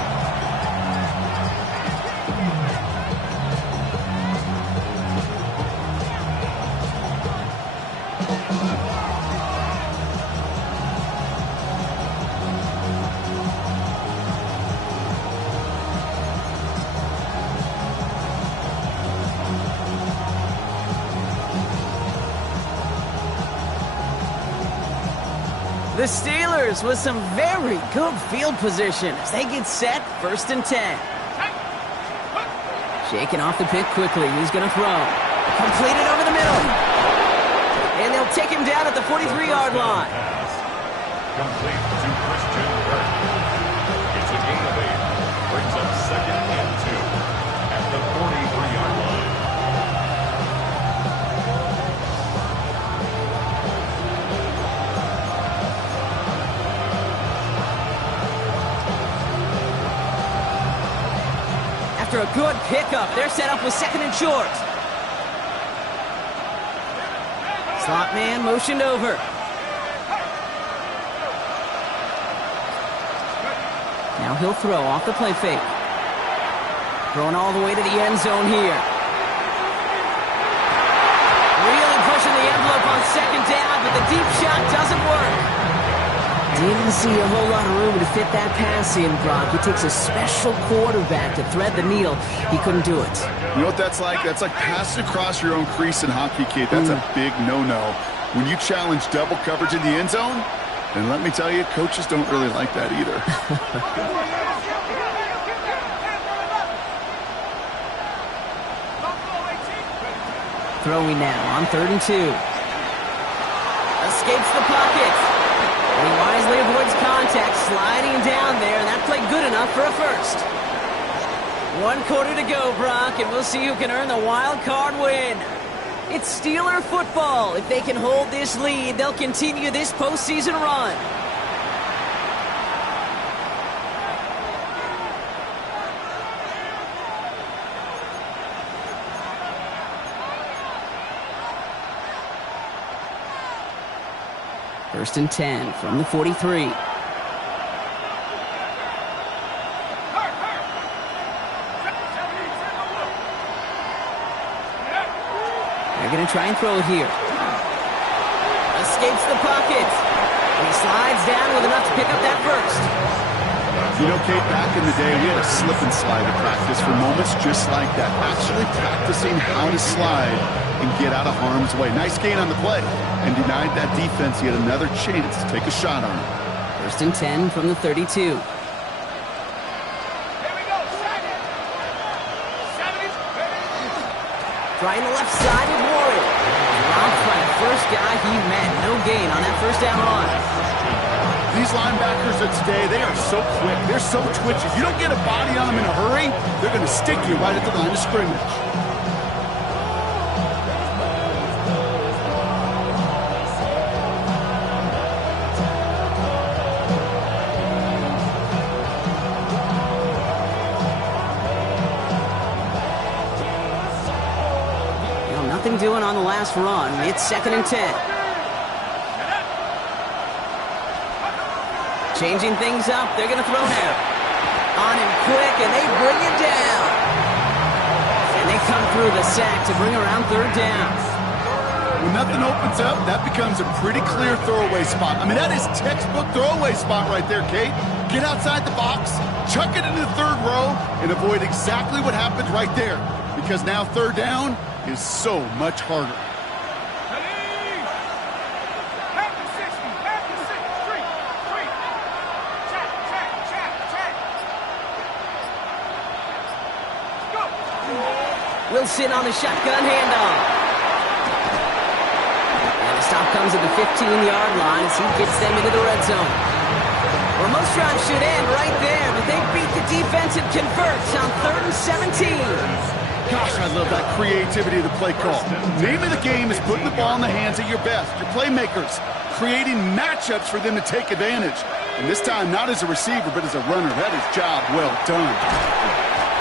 The Steelers with some very good field position as they get set, 1st and 10. Shaking off the pick quickly. He's going to throw. Completed over the middle. And they'll take him down at the 43-yard line. Complete to Christian Kirk. It's a gain of 8. Brings up 2nd and 2 at the 43-yard line. After a good pickup, they're set up with 2nd and short. Slot man motioned over. Now he'll throw off the play fake. Throwing all the way to the end zone here. Really pushing the envelope on 2nd down, but the deep shot doesn't work. Didn't see a whole lot of room to fit that pass in, Brock. It takes a special quarterback to thread the needle. He couldn't do it. You know what that's like? That's like passing across your own crease in hockey, kid. That's a big no-no. When you challenge double coverage in the end zone, and let me tell you, coaches don't really like that either. Throwing now on 3rd and 2. Escapes the pocket. And he wisely avoids contact, sliding down there, and that played good enough for a first. 1 quarter to go, Brock, and we'll see who can earn the wild card win. It's Steeler football. If they can hold this lead, they'll continue this postseason run. First and 10 from the 43. They're going to try and throw it here. Escapes the pocket. And he slides down with enough to pick up that first. You know, Kate, back in the day, we had a slip and slide at practice for moments just like that. Actually practicing how to slide and get out of harm's way. Nice gain on the play. And denied that defense yet another chance to take a shot on him. First and 10 from the 32. Trying the left side with Warren. Dropped by the first guy he met. No gain on that first down run. These linebackers of today, they are so quick. They're so twitchy. If you don't get a body on them in a hurry, they're going to stick you right at the line of scrimmage. Nothing doing on the last run. It's 2nd and 10. Changing things up. They're going to throw now. On him quick, and they bring it down. And they come through the sack to bring around 3rd down. When nothing opens up, that becomes a pretty clear throwaway spot. I mean, that is textbook throwaway spot right there, Kate. Get outside the box, chuck it into the 3rd row, and avoid exactly what happened right there. Because now 3rd down is so much harder. Wilson on the shotgun handoff. And the stop comes at the 15-yard line as he gets them into the red zone. Well, most drives should end right there, but they beat the defense and converts on 3rd and 17. Gosh, I love that creativity of the play call. Name of the game is putting the ball in the hands of your best, your playmakers, creating matchups for them to take advantage. And this time, not as a receiver, but as a runner. That is job well done.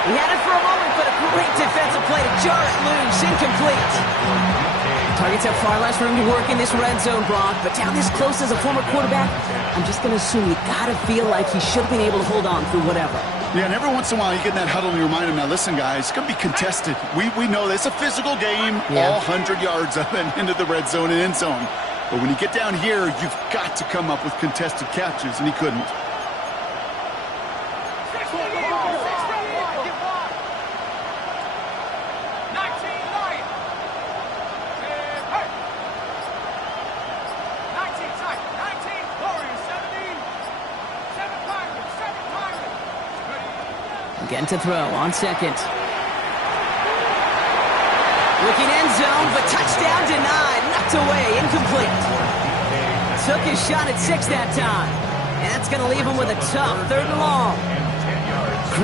He had it for a moment, but a great defensive play to jar it loose. Incomplete. Targets have far less room to work in this red zone, Brock, but down this close as a former quarterback, I'm just going to assume you got to feel like he should have been able to hold on through whatever. Yeah, and every once in a while you get in that huddle and you remind him, now listen, guys, it's going to be contested. We know this. It's a physical game, all 100 yards up and into the red zone and end zone. But when you get down here, you've got to come up with contested catches, and he couldn't. Again to throw on 2nd. Looking end zone, but touchdown denied. Knocked away, incomplete. took his shot at 6 that time. And that's going to leave him with a tough 3rd and long.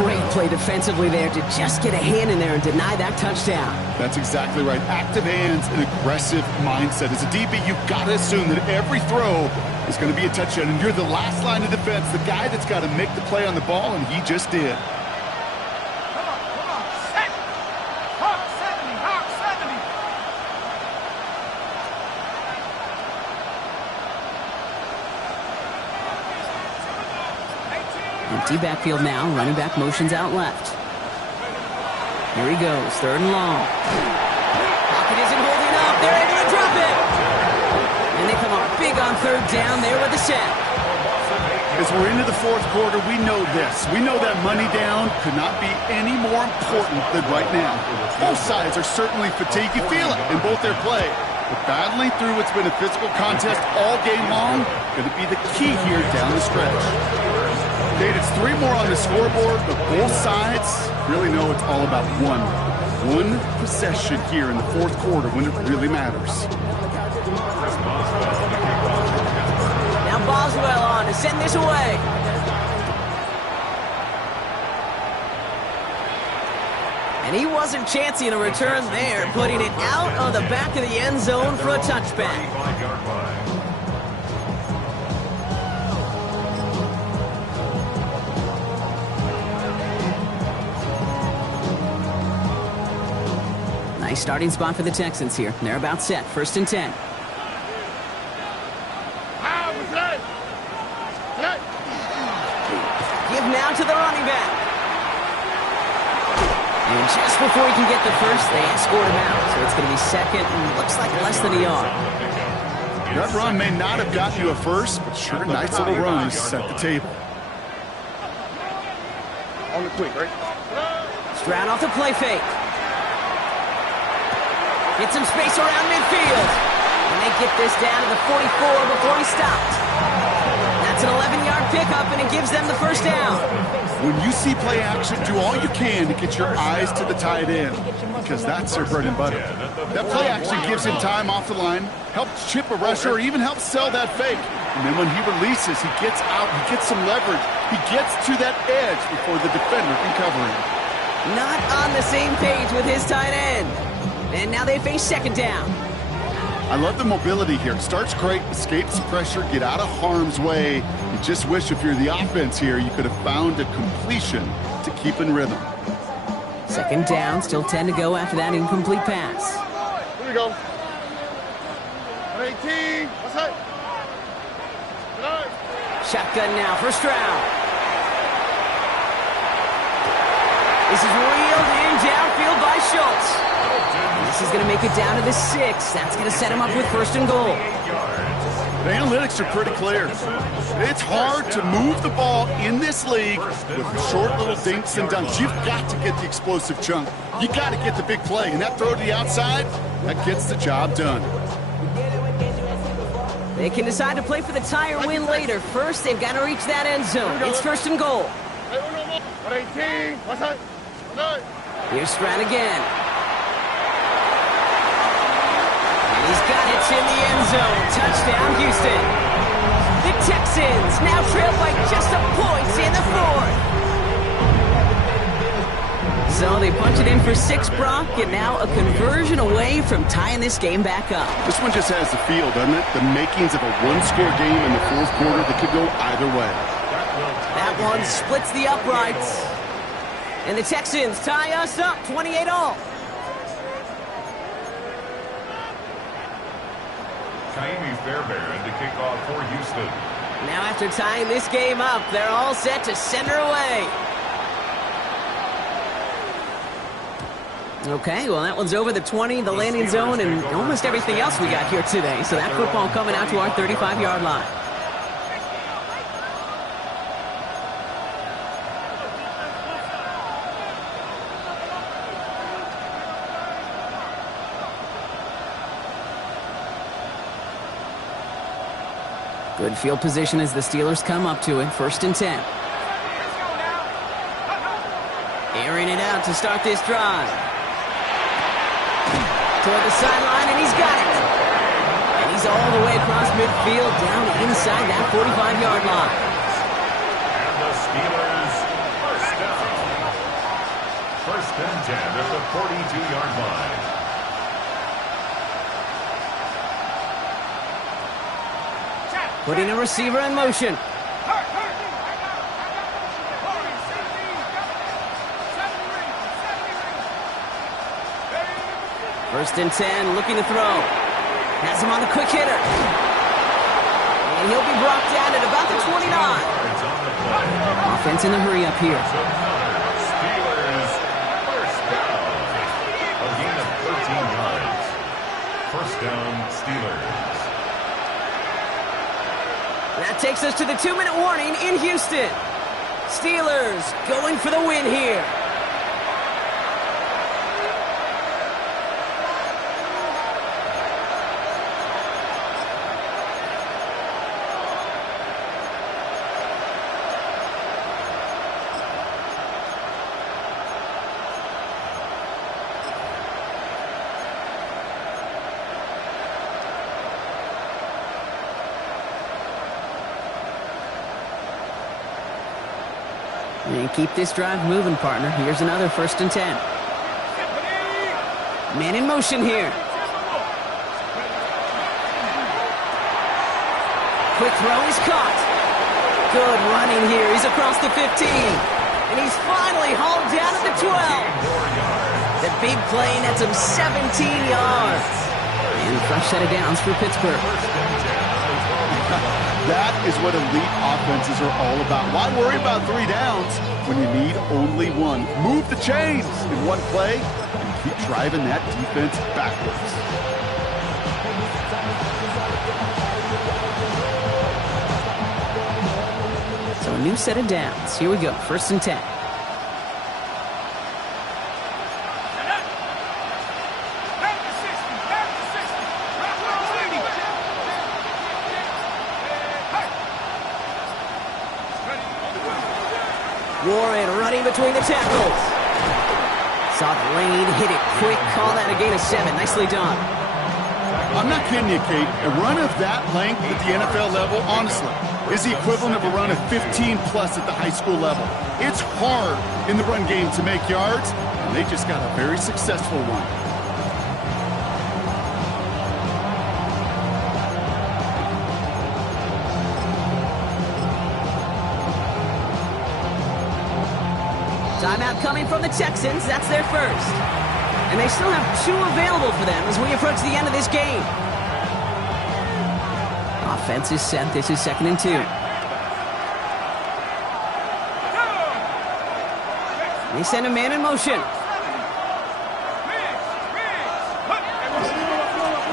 Great play defensively there to just get a hand in there and deny that touchdown. That's exactly right. Active hands and aggressive mindset. As a DB, you've got to assume that every throw is going to be a touchdown. And you're the last line of defense, the guy that's got to make the play on the ball, and he just did. Come on, set. Hawk 70, Hawk 70. Empty backfield now. Running back motions out left. Here he goes. 3rd and long. Pocket isn't holding up. They're able to drop it. And they come up big on 3rd down there with the sack. As we're into the 4th quarter, we know this. We know that money down could not be any more important than right now. Both sides are certainly fatigued. You feel it in both their play. But battling through what's been a physical contest all game long, going to be the key here down the stretch. Kate, it's 3 more on the scoreboard, but both sides really know it's all about one possession here in the 4th quarter when it really matters. Now Boswell on to send this away. And he wasn't chancing a return there, putting it out of the back of the end zone for a touchback. Nice starting spot for the Texans here. They're about set. 1st and 10. Give now to the running back. And just before he can get the first, they escort him out. So it's going to be 2nd and looks like less than a yard. That run may not have got you a first, but sure, nice little run to set the table. On the quick, right? Stroud off the play fake. Get some space around midfield. And they get this down to the 44 before he stopped. That's an 11-yard pickup, and it gives them the 1st down. When you see play action, do all you can to get your eyes to the tight end, because that's their bread and butter. That play action gives him time off the line, helps chip a rusher, or even helps sell that fake. And then when he releases, he gets out, he gets some leverage. He gets to that edge before the defender can cover him. Not on the same page with his tight end. And now they face 2nd down. I love the mobility here. It starts great, escapes pressure, get out of harm's way. You just wish if you're the offense here, you could have found a completion to keep in rhythm. 2nd down, still 10 to go after that incomplete pass. Here we go. 18. What's that? Shotgun now for Stroud. This is reeled in downfield by Schultz. This is going to make it down to the 6. That's going to set him up with 1st and goal. The analytics are pretty clear. It's hard to move the ball in this league with short little dinks and dunks. You've got to get the explosive chunk. You got to get the big play. And that throw to the outside, that gets the job done. They can decide to play for the tie or win later. First, they've got to reach that end zone. It's 1st and goal. 18. What's that? Here's Stroud again. He's got it in the end zone. Touchdown, Houston. The Texans now trail by just a point in the 4th. So they punch it in for 6, Brock, and now a conversion away from tying this game back up. This one just has the feel, doesn't it? The makings of a one-score game in the 4th quarter that could go either way. That one splits the uprights. And the Texans tie us up 28-all. Kaimi Fairbairn to kick off for Houston. Now after tying this game up, they're all set to send her away. Okay, well that one's over the 20, the landing zone, and almost everything else we got here today. So that football coming out to our 35-yard line. Good field position as the Steelers come up to it. 1st and 10. Airing it out to start this drive. Toward the sideline, and he's got it. And he's Gets all the way across midfield, down inside that 45-yard line. And the Steelers first down. First and 10 at the 42-yard line. Putting a receiver in motion. First and 10, looking to throw. Has him on the quick hitter. And he'll be brought down at about the 29. Offense in the hurry up here. Steelers first down. A gain of 13 yards. First down, Steelers. That takes us to the 2-minute warning in Houston. Steelers going for the win here. And keep this drive moving, partner. Here's another first and 10. Man in motion here. Quick throw is caught. Good running here. He's across the 15. And he's finally hauled down at the 12. The big play nets him 17 yards. And fresh set of downs for Pittsburgh. That is what elite offenses are all about. Why worry about 3 downs when you need only 1? Move the chains in one play and keep driving that defense backwards. So a new set of downs. Here we go. First and 10. Warren running between the tackles. Saw the lane, hit it quick, call that a gain of 7. Nicely done. I'm not kidding you, Kate. A run of that length at the NFL level, honestly, is the equivalent of a run of 15-plus at the high school level. It's hard in the run game to make yards, and they just got a very successful one. Timeout coming from the Texans. That's their first. And they still have 2 available for them as we approach the end of this game. Offense is set. This is 2nd and 2. They send a man in motion.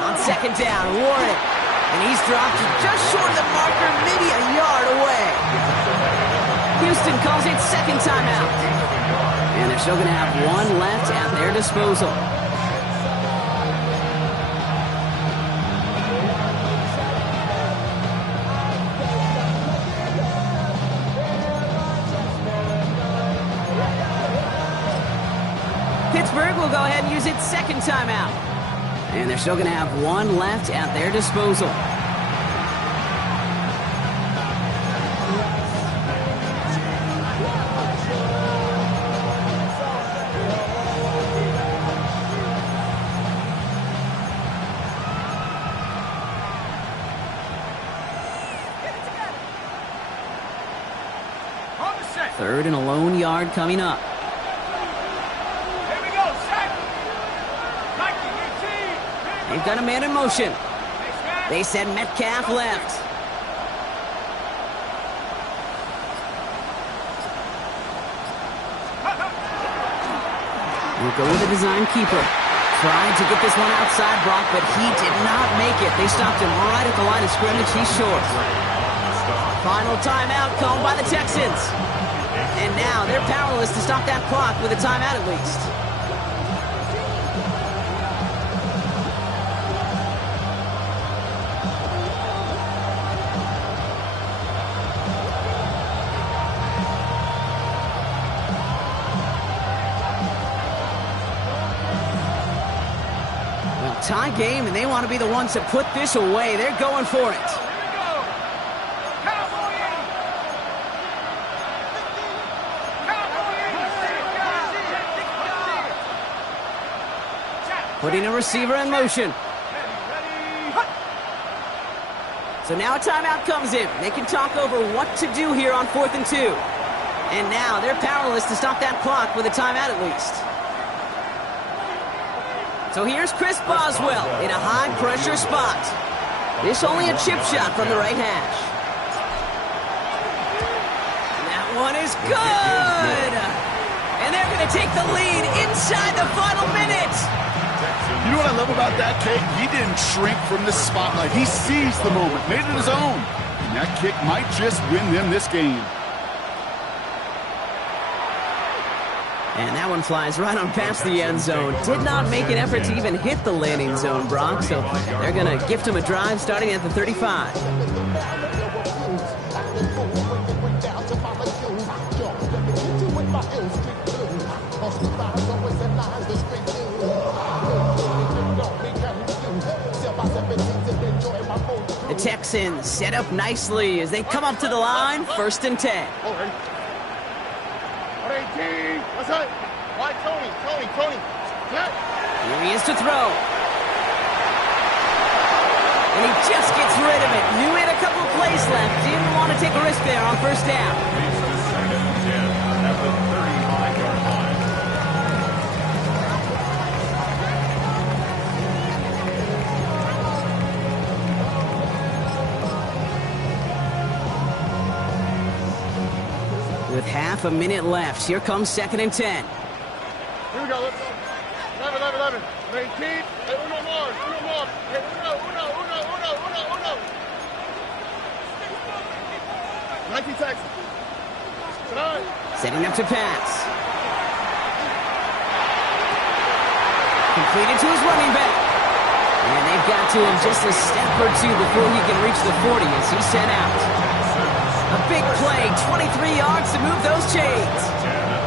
On 2nd down, Warren. And he's dropped just short of the marker, maybe a yard away. Houston calls it 2nd timeout. And they're still going to have 1 left at their disposal. Pittsburgh will go ahead and use its 2nd timeout. And they're still going to have 1 left at their disposal. Third and a lone yard coming up. Here we go, set. Nike, your team. They've got a man in motion. They said Metcalf left. We'll go with the design keeper. Tried to get this one outside Brock, but he did not make it. They stopped him right at the line of scrimmage. He's short. Final timeout called by the Texans. And now they're powerless to stop that clock with a timeout at least. tie game, and they want to be the ones to put this away. They're going for it. Putting a receiver in motion. So now a timeout comes in. They can talk over what to do here on 4th and 2. And now they're powerless to stop that clock with a timeout at least. So here's Chris Boswell in a high-pressure spot. This only a chip shot from the right hash. And that one is good! And they're going to take the lead inside the final minute. You know what I love about that, Kate? He didn't shrink from the spotlight. He seized the moment, made it his own. And that kick might just win them this game. And that one flies right on past the end zone. Did not make an effort to even hit the landing zone, Brock. So they're going to gift him a drive starting at the 35. The Texans set up nicely as they come up to the line, 1st and 10. What's up? Why, Tony? Here he is to throw. And he just gets rid of it. Knew he had a couple of plays left. Didn't want to take a risk there on 1st down. At the 35-yard line. With half a minute left, here comes 2nd and 10. Here we go. 11. 18. Hey, uno more. Hey, uno. 19 Texas. 9. Setting up to pass. Completed to his running back. And they've got to him just a step or two before he can reach the 40 as he's sent out. A big play, 23 yards to move those chains.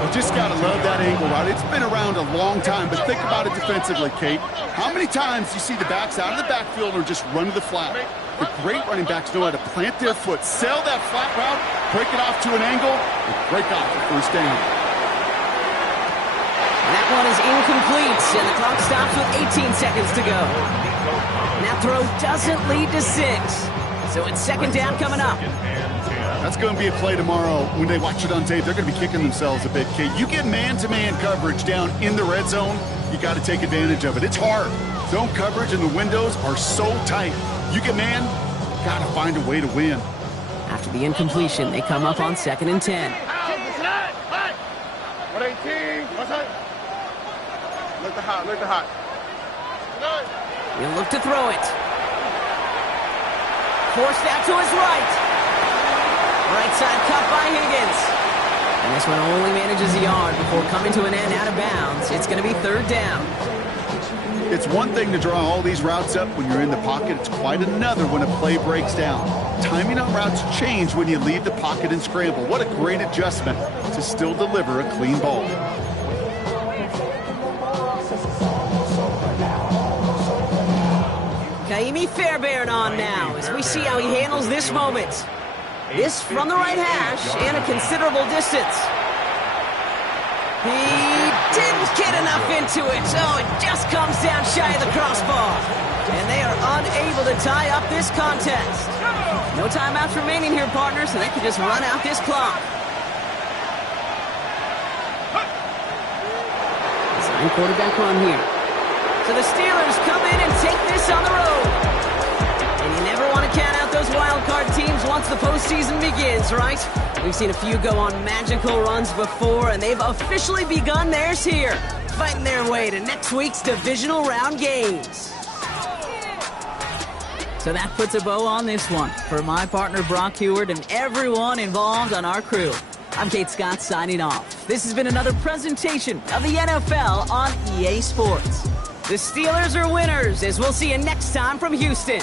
You just got to love that angle, right? It's been around a long time, but think about it defensively, Kate. How many times do you see the backs out of the backfield or just run to the flat? The great running backs know how to plant their foot, sell that flat route, break it off to an angle, and break off the 1st down. That one is incomplete, and the clock stops with 18 seconds to go. And that throw doesn't lead to 6. So it's 2nd down coming up. That's going to be a play tomorrow. When they watch it on tape, they're going to be kicking themselves a bit, Kate. You get man-to-man coverage down in the red zone, you got to take advantage of it. It's hard. Zone coverage and the windows are so tight. You get man, got to find a way to win. After the incompletion, they come up on 2nd and 10. 118. What's up? Look the hot. He'll look to throw it. Forced out to his right. Right side cut by Higgins. And this one only manages a yard before coming to an end out of bounds. It's going to be 3rd down. It's one thing to draw all these routes up when you're in the pocket. It's quite another when a play breaks down. Timing on routes change when you leave the pocket and scramble. What a great adjustment to still deliver a clean ball. Kaimi Fairbairn on now as we see how he handles this moment. This from the right hash and a considerable distance. He didn't get enough into it, so it just comes down shy of the crossbar. And they are unable to tie up this contest. No timeouts remaining here, partners, so they can just run out this clock. Design quarterback run here. So the Steelers come in and take this on the road. And you never want to count out those wild card teams once the postseason begins, right? We've seen a few go on magical runs before, and they've officially begun theirs here, fighting their way to next week's divisional round games. So that puts a bow on this one. For my partner Brock Heward and everyone involved on our crew, I'm Kate Scott signing off. This has been another presentation of the NFL on EA Sports. The Steelers are winners, as we'll see you next time from Houston.